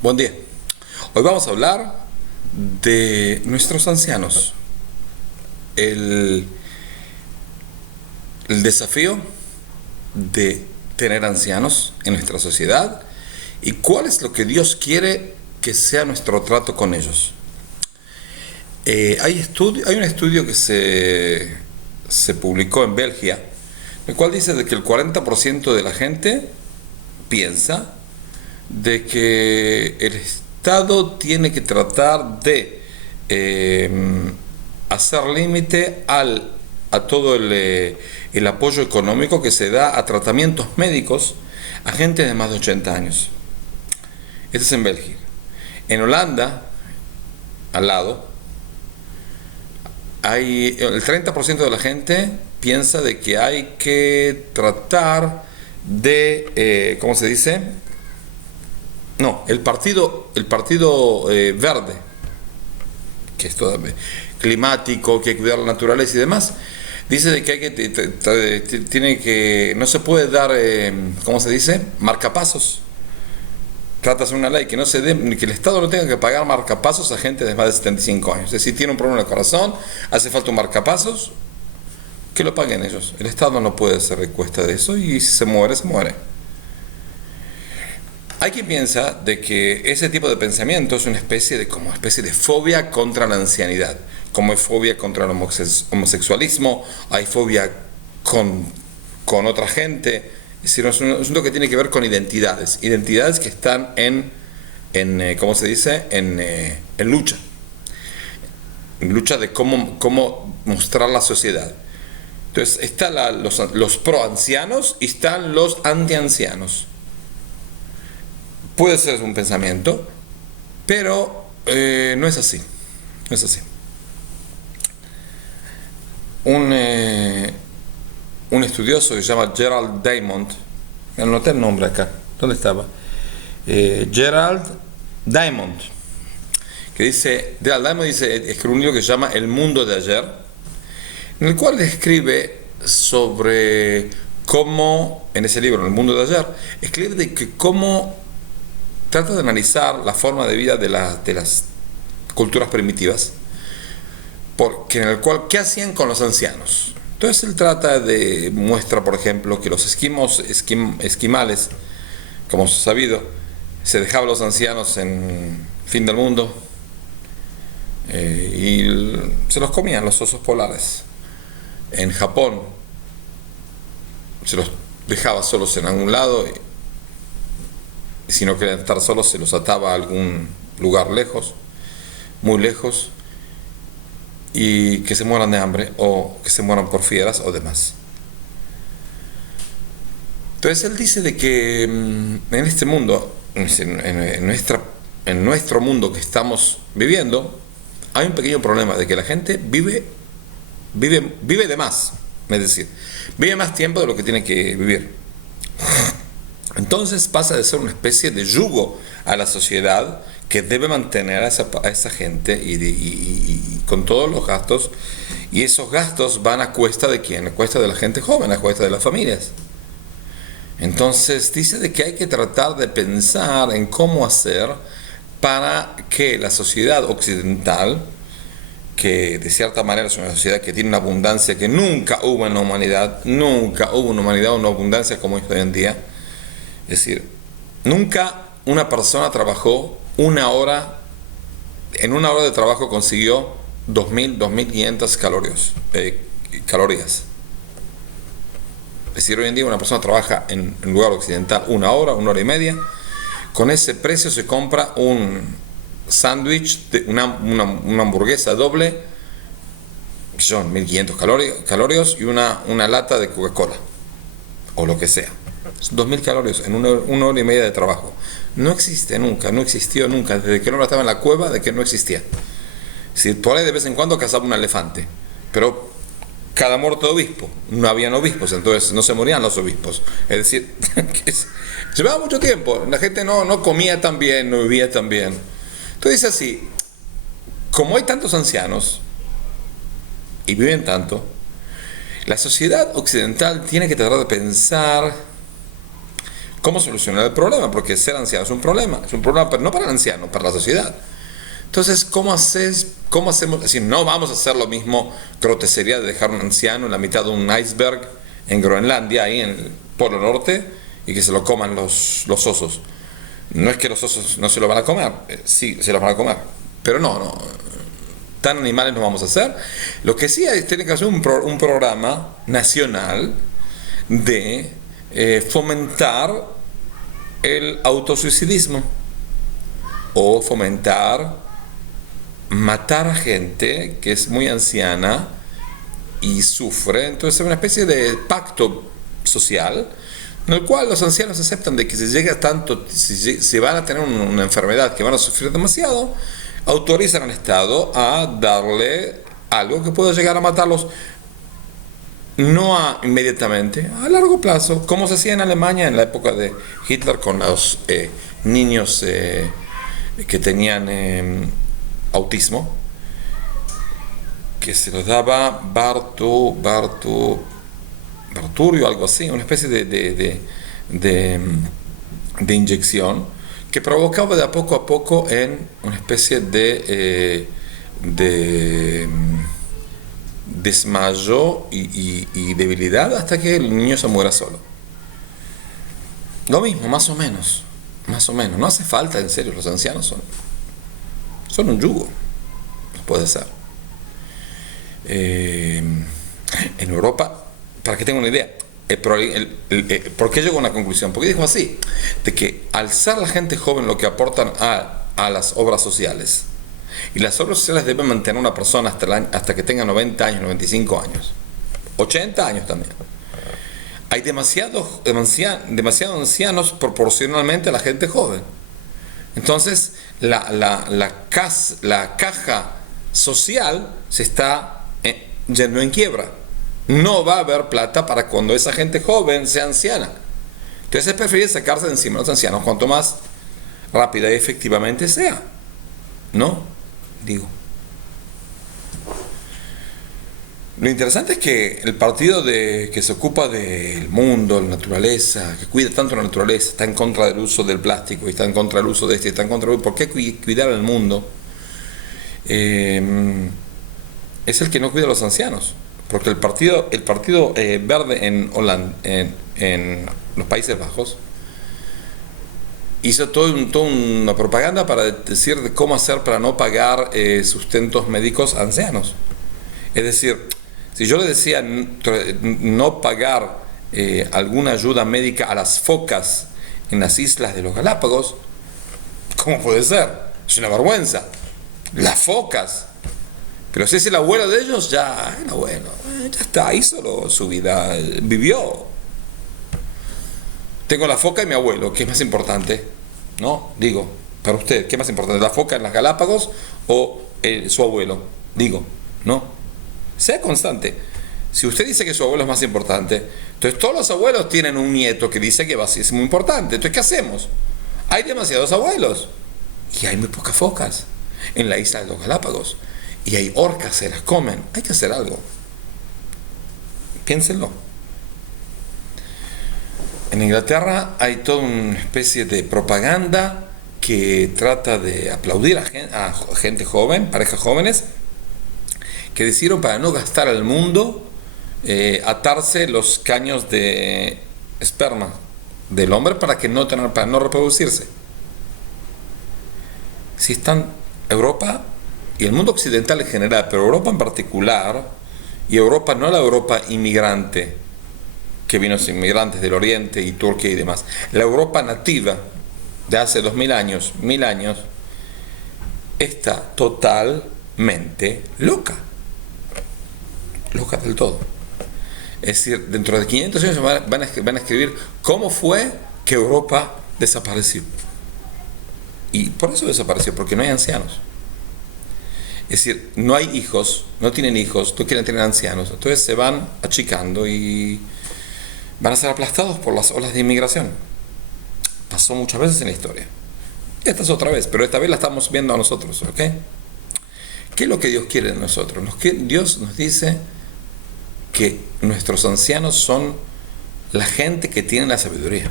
Buen día. Hoy vamos a hablar de nuestros ancianos, el, el desafío de tener ancianos en nuestra sociedad y cuál es lo que Dios quiere que sea nuestro trato con ellos. Hay un estudio que se publicó en Bélgica, el cual dice de que el 40% de la gente piensa de que el Estado tiene que tratar de hacer límite a todo el apoyo económico que se da a tratamientos médicos a gente de más de 80 años. Este es en Bélgica. En Holanda, al lado, el 30% de la gente piensa de que hay que tratar de, ¿cómo se dice? No, el partido verde, que es todo climático, que hay que cuidar la naturaleza y demás, dice de que no se puede dar, ¿cómo se dice? Marcapasos. Trata de hacer una ley que no se dé, que el Estado no tenga que pagar marcapasos a gente de más de 75 años. Es decir, tiene un problema de corazón, hace falta un marcapasos, que lo paguen ellos. El Estado no puede hacer recuesta de eso y si se muere, se muere. Hay quien piensa de que ese tipo de pensamiento es una especie de fobia contra la ancianidad, como hay fobia contra el homosexualismo, hay fobia con otra gente. Es decir, es un asunto que tiene que ver con identidades que están ¿cómo se dice? En lucha de cómo mostrar la sociedad. Entonces, están los pro ancianos y están los anti ancianos. Puede ser un pensamiento, pero no es así. No es así. Un estudioso que se llama Gerald Diamond, anoté el nombre acá, ¿dónde estaba? Gerald Diamond, escribe un libro que se llama El mundo de ayer, en el cual describe sobre cómo, en ese libro, El mundo de ayer, escribe de que cómo trata de analizar la forma de vida de las culturas primitivas, porque en el cual, ¿qué hacían con los ancianos? Entonces él muestra, por ejemplo, que los esquimales, como se ha sabido, se dejaban los ancianos en fin del mundo y se los comían los osos polares. En Japón se los dejaba solos en algún lado y si no querían estar solos se los ataba a algún lugar lejos, muy lejos, y que se mueran de hambre o que se mueran por fieras o demás. Entonces él dice de que en este mundo, en nuestro mundo que estamos viviendo, hay un pequeño problema de que la gente vive de más, es decir, vive más tiempo de lo que tiene que vivir. Entonces pasa de ser una especie de yugo a la sociedad que debe mantener a esa gente y con todos los gastos, y esos gastos van a cuesta de quién, a cuesta de la gente joven, a cuesta de las familias. Entonces dice de que hay que tratar de pensar en cómo hacer para que la sociedad occidental, que de cierta manera es una sociedad que tiene una abundancia que nunca hubo en la humanidad, nunca hubo en la humanidad una abundancia como es hoy en día. Es decir, nunca una persona trabajó en una hora de trabajo consiguió 2.500 calorías. Es decir, hoy en día una persona trabaja en lugar occidental una hora y media. Con ese precio se compra un sándwich, una hamburguesa doble, que son 1.500 calorías, y una lata de Coca-Cola, o lo que sea. 2.000 calorías en una hora y media de trabajo. No existe nunca, no existió nunca, desde que el hombre estaba en la cueva, de que no existía. Si por ahí de vez en cuando cazaba un elefante, pero cada muerto de obispo, no habían obispos, entonces no se morían los obispos. Es decir, llevaba mucho tiempo, la gente no comía tan bien, no vivía tan bien. Entonces dice así, como hay tantos ancianos y viven tanto, la sociedad occidental tiene que tratar de pensar ¿Cómo solucionar el problema? Porque ser anciano es un problema pero no para el anciano, para la sociedad. Entonces, ¿cómo hacemos? Es decir, no vamos a hacer lo mismo grosería de dejar un anciano en la mitad de un iceberg en Groenlandia, ahí en el Polo Norte, y que se lo coman los osos. No es que los osos no se lo van a comer, sí, se lo van a comer, pero no, tan animales no vamos a hacer. Lo que sí tiene que hacer un programa nacional de fomentar el autosuicidismo o fomentar matar a gente que es muy anciana y sufre. Entonces es una especie de pacto social en el cual los ancianos aceptan de que si van a tener una enfermedad que van a sufrir demasiado, autorizan al Estado a darle algo que pueda llegar a matarlos, no inmediatamente, a largo plazo, como se hacía en Alemania en la época de Hitler con los niños que tenían autismo, que se los daba Barturio, algo así, una especie de inyección que provocaba de a poco en una especie de desmayo y debilidad hasta que el niño se muera solo. Lo mismo, más o menos, no hace falta, en serio, los ancianos son un yugo, puede ser. En Europa, para que tengan una idea, ¿por qué llegó a una conclusión? Porque dijo así, de que al ser la gente joven lo que aportan a las obras sociales, y las obras sociales deben mantener a una persona hasta que tenga 90 años, 95 años, 80 años también. Hay demasiados ancianos proporcionalmente a la gente joven. Entonces, la caja social se está yendo en quiebra. No va a haber plata para cuando esa gente joven sea anciana. Entonces es preferible sacarse de encima a los ancianos cuanto más rápida y efectivamente sea. ¿No? Digo. Lo interesante es que el partido que se ocupa del mundo, la naturaleza, que cuida tanto la naturaleza, está en contra del uso del plástico, y está en contra del uso de está en contra del... ¿Por qué cuidar el mundo? Es el que no cuida a los ancianos. Porque el partido verde en Holanda, en los Países Bajos, hizo toda una propaganda para decir de cómo hacer para no pagar sustentos médicos a ancianos. Es decir, si yo le decía no pagar alguna ayuda médica a las focas en las islas de los Galápagos, ¿cómo puede ser? Es una vergüenza. Las focas. Pero si es el abuelo de ellos, ya está, hizo su vida, vivió. Tengo la foca y mi abuelo, ¿qué es más importante? ¿No? Digo, para usted, ¿qué es más importante? ¿La foca en las Galápagos o su abuelo? Digo, ¿no? Sea constante. Si usted dice que su abuelo es más importante, entonces todos los abuelos tienen un nieto que dice que es muy importante. Entonces, ¿qué hacemos? Hay demasiados abuelos y hay muy pocas focas en la isla de los Galápagos. Y hay orcas, se las comen. Hay que hacer algo. Piénsenlo. En Inglaterra hay toda una especie de propaganda que trata de aplaudir a gente joven, parejas jóvenes, que decidieron para no gastar al mundo atarse los caños de esperma del hombre para no reproducirse. Si están Europa y el mundo occidental en general, pero Europa en particular, y Europa no la Europa inmigrante, que vino los inmigrantes del Oriente y Turquía y demás, la Europa nativa de hace 2000 años, 1000 años, está totalmente loca del todo. Es decir, dentro de 500 años van a escribir cómo fue que Europa desapareció. Y por eso desapareció, porque no hay ancianos. Es decir, no hay hijos, no tienen hijos, no quieren tener ancianos. Entonces se van achicando y van a ser aplastados por las olas de inmigración. Pasó muchas veces en la historia. Y esta es otra vez, pero esta vez la estamos viendo a nosotros, ¿ok? ¿Qué es lo que Dios quiere de nosotros? Dios nos dice que nuestros ancianos son la gente que tiene la sabiduría,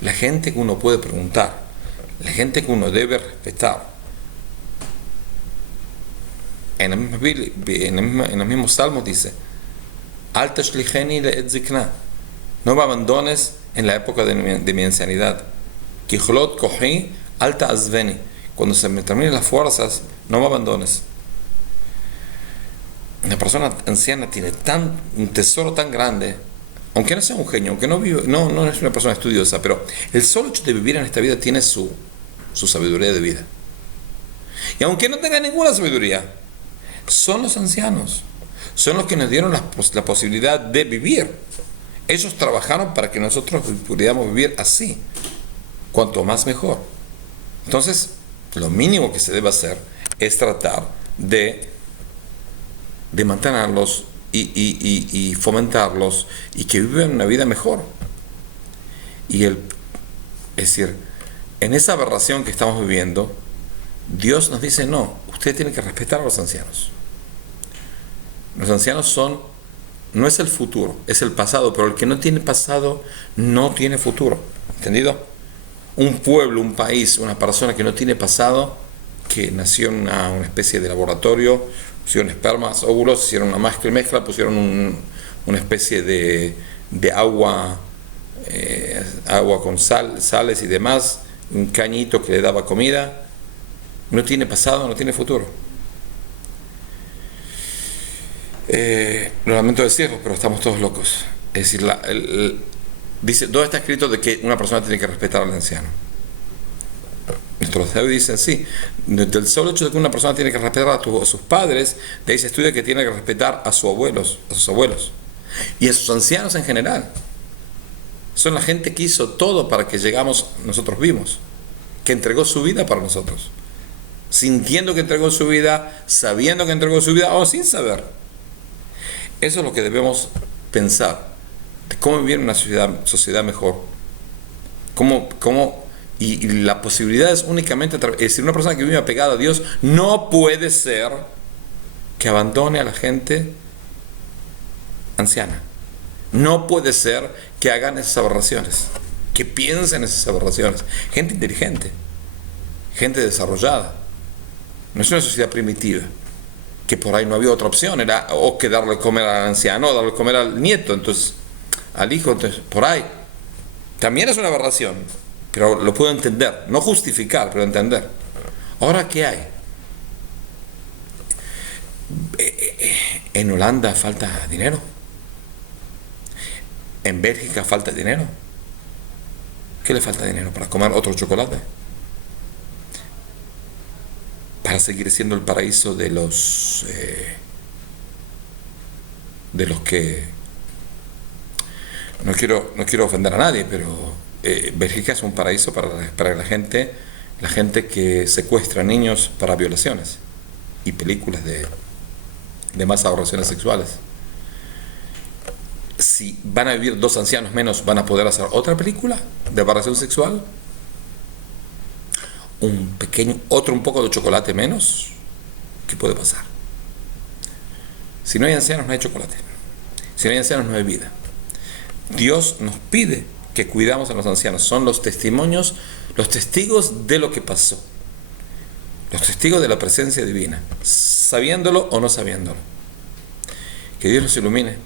la gente que uno puede preguntar, la gente que uno debe respetar. En los mismos salmos dice, Al tashlicheni le'et zikna, no me abandones en la época de mi ancianidad. Kichlot kohi al ta'azveni, cuando se me terminen las fuerzas, no me abandones. Una persona anciana tiene un tesoro tan grande, aunque no sea un genio, aunque no es una persona estudiosa, pero el solo hecho de vivir en esta vida tiene su sabiduría de vida. Y aunque no tenga ninguna sabiduría, son los ancianos, son los que nos dieron la posibilidad de vivir. Ellos trabajaron para que nosotros pudiéramos vivir así, cuanto más mejor. Entonces, lo mínimo que se debe hacer es tratar de mantenerlos y fomentarlos y que vivan una vida mejor. Es decir, en esa aberración que estamos viviendo, Dios nos dice, no, usted tiene que respetar a los ancianos. Los ancianos no es el futuro, es el pasado, pero el que no tiene pasado no tiene futuro. ¿Entendido? Un pueblo, un país, una persona que no tiene pasado, que nació en una especie de laboratorio, pusieron espermas, óvulos, hicieron una mezcla, pusieron una especie de agua con sales y demás, un cañito que le daba comida, no tiene pasado, no tiene futuro. Lo lamento decirlo, pero estamos todos locos. Es decir, dice, ¿dónde está escrito de que una persona tiene que respetar al anciano? Nuestros sabios dicen, sí, del solo hecho de que una persona tiene que respetar a sus padres, de ahí se estudia que tiene que respetar a sus abuelos y a sus ancianos en general. Son la gente que hizo todo para que nosotros vimos, que entregó su vida para nosotros, sintiendo que entregó su vida, sabiendo que entregó su vida o sin saber. Eso es lo que debemos pensar, de cómo vivir en una sociedad mejor, y la posibilidad es únicamente, es decir, una persona que vive apegada a Dios no puede ser que abandone a la gente anciana. No puede ser que hagan esas aberraciones, que piensen esas aberraciones. Gente inteligente, gente desarrollada. No es una sociedad primitiva, que por ahí no había otra opción, era o que darle comer al anciano o darle comer al nieto, entonces al hijo, entonces por ahí. También es una aberración, pero lo puedo entender, no justificar, pero entender. Ahora, ¿qué hay? En Holanda falta dinero. En Bélgica falta dinero. ¿Qué le falta dinero? ¿Para comer otro chocolate? ¿Para seguir siendo el paraíso de los que... No quiero ofender a nadie, pero Bélgica es un paraíso para la gente que secuestra niños para violaciones y películas de más aberraciones sexuales. Si van a vivir 2 ancianos menos, ¿van a poder hacer otra película de aberración sexual? Un poco de chocolate menos, ¿qué puede pasar? Si no hay ancianos, no hay chocolate. Si no hay ancianos, no hay vida. Dios nos pide que cuidamos a los ancianos. Son los testimonios, los testigos de lo que pasó, los testigos de la presencia divina, sabiéndolo o no sabiéndolo. Que Dios nos ilumine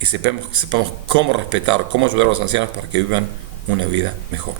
y sepamos cómo respetar, cómo ayudar a los ancianos para que vivan una vida mejor.